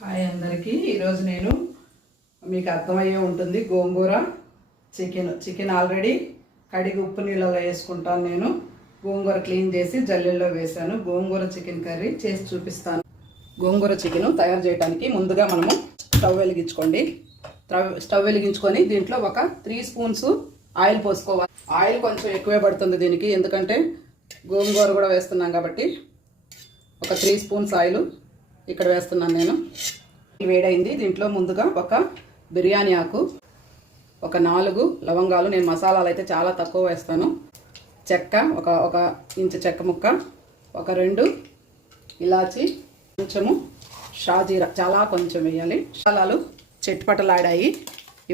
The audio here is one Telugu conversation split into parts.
హాయ్ అందరికీ. ఈరోజు నేను మీకు అర్థమయ్యే ఉంటుంది గోంగూర చికెన్ ఆల్రెడీ కడిగి ఉప్పు నీళ్ళలో వేసుకుంటాను. నేను గోంగూర క్లీన్ చేసి జల్లెల్లో వేసాను. గోంగూర చికెన్ కర్రీ చేసి చూపిస్తాను. గోంగూర చికెన్ తయారు చేయడానికి ముందుగా మనము స్టవ్ వెలిగించుకోండి. స్టవ్ వెలిగించుకొని దీంట్లో ఒక 3 స్పూన్స్ ఆయిల్ పోసుకోవాలి. ఆయిల్ కొంచెం ఎక్కువే పడుతుంది దీనికి, ఎందుకంటే గోంగూర కూడా వేస్తున్నాం కాబట్టి. ఒక 3 స్పూన్స్ ఆయిల్ ఇక్కడ వేస్తున్నాను నేను. వేడైంది. దీంట్లో ముందుగా ఒక బిర్యానీ ఆకు, ఒక 4 లవంగాలు, నేను మసాలాలు అయితే చాలా తక్కువ వేస్తాను. చెక్క ఒక ఇంచు చెక్క ముక్క, ఒక 2 ఇలాచి, కొంచెము షాజీరా చాలా కొంచెం వేయాలి. మసాలాలు చెట్పటలాడాయి.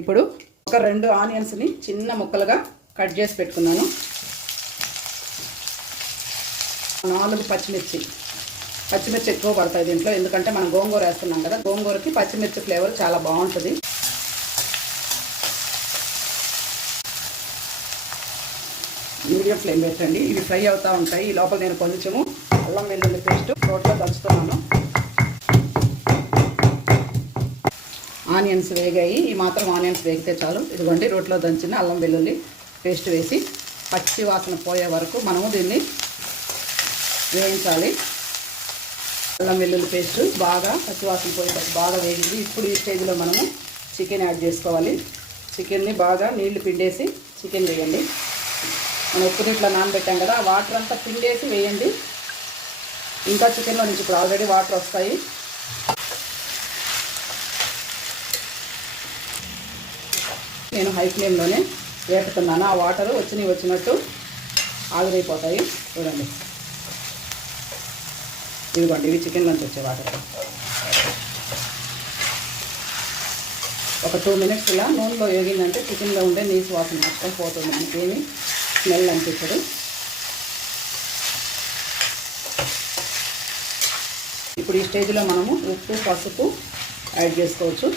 ఇప్పుడు ఒక 2 ఆనియన్స్ని చిన్న ముక్కలుగా కట్ చేసి పెట్టుకున్నాను. 4 పచ్చిమిర్చి ఎక్కువ పడతాయి దీంట్లో, ఎందుకంటే మనం గోంగూర వేస్తున్నాం కదా. గోంగూరకి పచ్చిమిర్చి ఫ్లేవర్ చాలా బాగుంటుంది. మీడియం ఫ్లేమ్ పెట్టండి. ఇవి ఫ్రై అవుతూ ఉంటాయి. ఈ లోపల నేను కొంచెము అల్లం వెల్లుల్లి పేస్ట్ రోట్లో దంచుతున్నాను. ఆనియన్స్ వేగాయి. ఈ మాత్రం ఆనియన్స్ వేగితే చాలు. ఇదిగోండి రోట్లో దంచిన అల్లం వెల్లుల్లి పేస్ట్ వేసి పచ్చి వాసన పోయే వరకు మనము దీన్ని వేయించాలి. అల్లం వెల్లుల్లి పేస్ట్ బాగా పచ్చివాసన పోయేటట్టు బాగా వేగింది. ఇప్పుడు ఈ స్టేజ్లో మనము చికెన్ యాడ్ చేసుకోవాలి. చికెన్ని బాగా నీళ్లు పిండేసి చికెన్ వేయండి. మనం ఉప్పు నీటిలో నానబెట్టాం కదా, ఆ వాటర్ అంతా పిండేసి వేయండి. ఇంకా చికెన్లో నుంచి ఇప్పుడు ఆల్రెడీ వాటర్ వస్తాయి. నేను హై ఫ్లేమ్లోనే వేపుతున్నాను. ఆ వాటర్ వచ్చినట్టు ఆవిరైపోతాయి. చూడండి, ఇదిగోండి, ఇవి చికెన్ నుంచి వచ్చే వాటర్. ఒక 2 మినిట్స్ ఇలా నూనెలో వేగిందంటే చికెన్లో ఉండే నీసు వాసన మొత్తం పోతుంది. మనకేమి స్మెల్ అనిపించదు. ఇప్పుడు ఈ స్టేజ్లో మనము ఉప్పు పసుపు యాడ్ చేసుకోవచ్చు.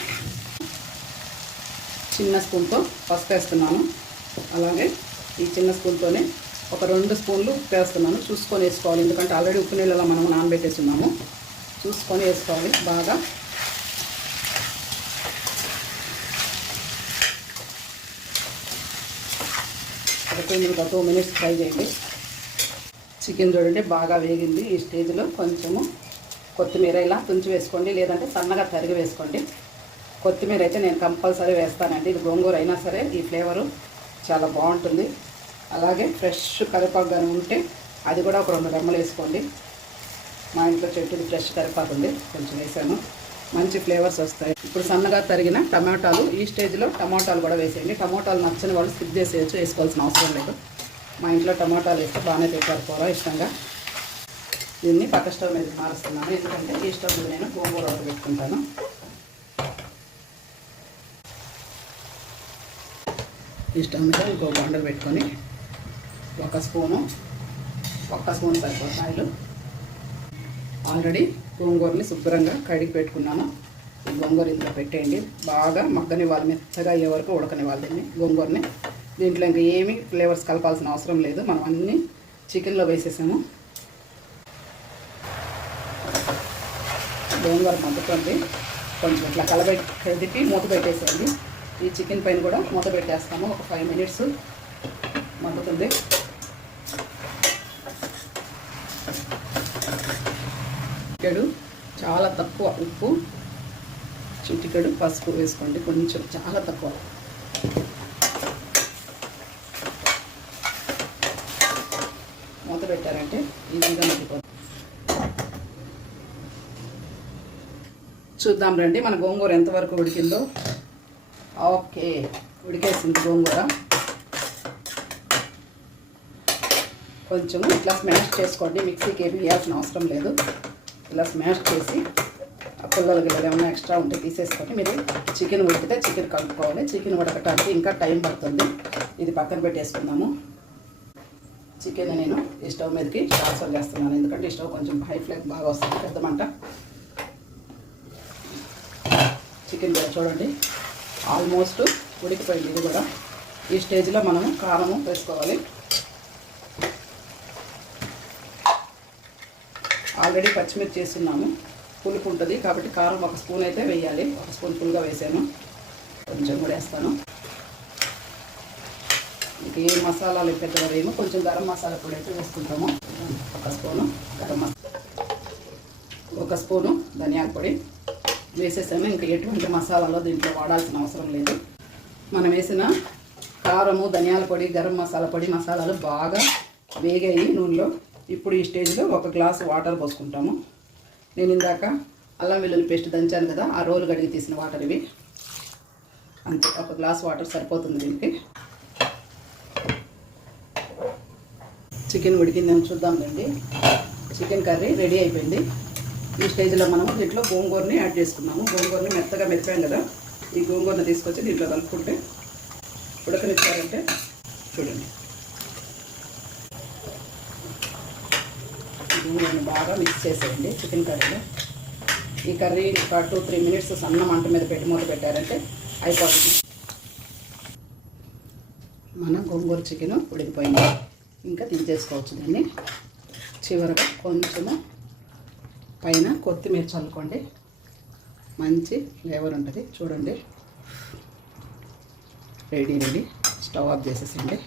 చిన్న స్పూన్తో పసుపు వేస్తున్నాను. అలాగే ఈ చిన్న స్పూన్తోనే ఒక 2 స్పూన్లు ఉప్పు వేస్తున్నాను. చూసుకొని వేసుకోవాలి, ఎందుకంటే ఆల్రెడీ ఉప్పు నీళ్ళలో మనం నానబెట్టేస్తున్నాము. చూసుకొని వేసుకోవాలి బాగా. ఒక 2 మినిట్స్ ఫ్రై చేయండి. చికెన్ చూడండి బాగా వేగింది. ఈ స్టేజ్లో కొంచెము కొత్తిమీర ఇలా తుంచి వేసుకోండి, లేదంటే సన్నగా తరిగి వేసుకోండి. కొత్తిమీర అయితే నేను కంపల్సరీ వేస్తానండి. ఇది గోంగూర అయినా సరే ఈ ఫ్లేవరు చాలా బాగుంటుంది. అలాగే ఫ్రెష్ కరివేపాకు కానీ ఉంటే అది కూడా ఒక 2 రెమ్మలు వేసుకోండి. మా ఇంట్లో చెట్టుది ఫ్రెష్ కరివేపాకు ఉంది, కొంచెం వేసాను. మంచి ఫ్లేవర్స్ వస్తాయి. ఇప్పుడు సన్నగా తరిగిన టమాటాలు, ఈ స్టేజ్లో టమాటాలు కూడా వేసేయండి. టమాటాలు నచ్చని వాళ్ళు స్కిప్ చేసేయచ్చు, వేసుకోవాల్సిన అవసరం లేదు. మా ఇంట్లో టమాటాలు వేస్తే బాగానే తింటారు కూర ఇష్టంగా. దీన్ని పక్క స్టవ్ మీద మారుస్తున్నాను, ఎందుకంటే ఈ స్టవ్ మీద నేను గోంగూర పెట్టుకుంటాను. ఈ స్టవ్ మీద ఇంకో బండలు పెట్టుకొని ఒక స్పూన్ సరిపోతుంది ఆయిల్. ఆల్రెడీ గోంగూరని శుభ్రంగా కడిగి పెట్టుకున్నాను. ఈ గోంగూర ఇంట్లో పెట్టేయండి. బాగా మగ్గనివ్వాలి, మెత్తగా అయ్యే వరకు ఉడకనివ్వాలి దీన్ని గోంగూరని. దీంట్లో ఇంకా ఏమీ ఫ్లేవర్స్ కలపాల్సిన అవసరం లేదు. మనం అన్నీ చికెన్లో వేసేసాము. గోంగూర మగ్గుతుంది. కొంచెం ఇట్లా కదిపి మూత పెట్టేసేయండి. ఈ చికెన్ పైన కూడా మూత పెట్టేస్తాము. ఒక 5 మినిట్స్ మగ్గుతుంది. చిటికెడు చాలా తక్కువ ఉప్పు, చిటికెడు పసుపు వేసుకోండి. కొంచెం చాలా తక్కువ. మూత పెట్టారంటే ఈజీగా మగ్గిపోతుంది. చూద్దాం రండి మన గోంగూర ఎంతవరకు ఉడికిందో. ఓకే, ఉడికేసింది గోంగూర. కొంచెము ఇట్లా స్మాష్ చేసుకోండి. మిక్సీకి ఏమి వేయాల్సిన అవసరం లేదు. ఇలా స్మాష్ చేసి ఆ పుల్లలు గిల్లలు ఏమైనా ఎక్స్ట్రా ఉంటే తీసేసుకొని మీరు చికెన్ ఉడికితే చికెన్ కలుపుకోవాలి. చికెన్ ఉడకటానికి ఇంకా టైం పడుతుంది. ఇది పక్కన పెట్టేసుకుందాము. చికెన్ నేను ఈ స్టవ్ మీదకి ట్రాన్స్ఫర్ చేస్తున్నాను, ఎందుకంటే ఈ స్టవ్ కొంచెం హై ఫ్లేమ్ బాగా వస్తుంది, పెద్ద మంట. చికెన్ కూడా చూడండి ఆల్మోస్ట్ ఉడికిపోయింది. ఇది కూడా ఈ స్టేజ్లో మనము కారము వేసుకోవాలి. ఆల్రెడీ పచ్చిమిర్చి వేస్తున్నాము. పులుపు ఉంటుంది కాబట్టి కారం 1 స్పూన్ అయితే వేయాలి. 1 స్పూన్ ఫుల్గా వేసాను. కొంచెం కూడా వేస్తాను. ఇంక ఏ మసాలాలు పెద్దగా వేయము. కొంచెం గరం మసాలా పొడి అయితే వేసుకుంటాము. 1 స్పూను గరం మసాలా, 1 స్పూను ధనియాల పొడి వేసేసాను. ఇంకా ఎటువంటి మసాలాలో దీంట్లో వాడాల్సిన అవసరం లేదు. మనం వేసిన కారము, ధనియాల పొడి, గరం మసాలా పొడి మసాలాలు బాగా వేగాయి నూనెలో. ఇప్పుడు ఈ స్టేజ్లో 1 గ్లాసు వాటర్ పోసుకుంటాము. నేను ఇందాక అల్లం వెల్లుల్లి పేస్ట్ దంచాను కదా, ఆ రోలు గడిగి తీసిన వాటర్ ఇవి. అంతే, 1 గ్లాస్ వాటర్ సరిపోతుంది దీనికి. చికెన్ ఉడికిందని చూద్దాంలేండి. చికెన్ కర్రీ రెడీ అయిపోయింది. ఈ స్టేజ్లో మనం దీంట్లో గోంగూరని యాడ్ చేసుకున్నాము. గోంగూరని మెత్తగా మెరిపాం కదా, ఈ గోంగూరని తీసుకొచ్చి దీంట్లో కలుపుకుంటే ఉడకనిచ్చారంటే చూడండి. గోంగూరని బాగా మిక్స్ చేసేయండి చికెన్ కర్రీలో. ఈ కర్రీ ఒక 2-3 మినిట్స్ సన్న మంట మీద పెట్టి మూత పెట్టారంటే అయిపోతుంది. మన గోంగూర చికెన్ ఉడికిపోయింది. ఇంకా దించేసుకోవచ్చు దాన్ని. చివరగా కొంచెము పైన కొత్తిమీర చల్లుకోండి, మంచి ఫ్లేవర్ ఉంటుంది. చూడండి, రెడీ. Stove off చేసేసండి.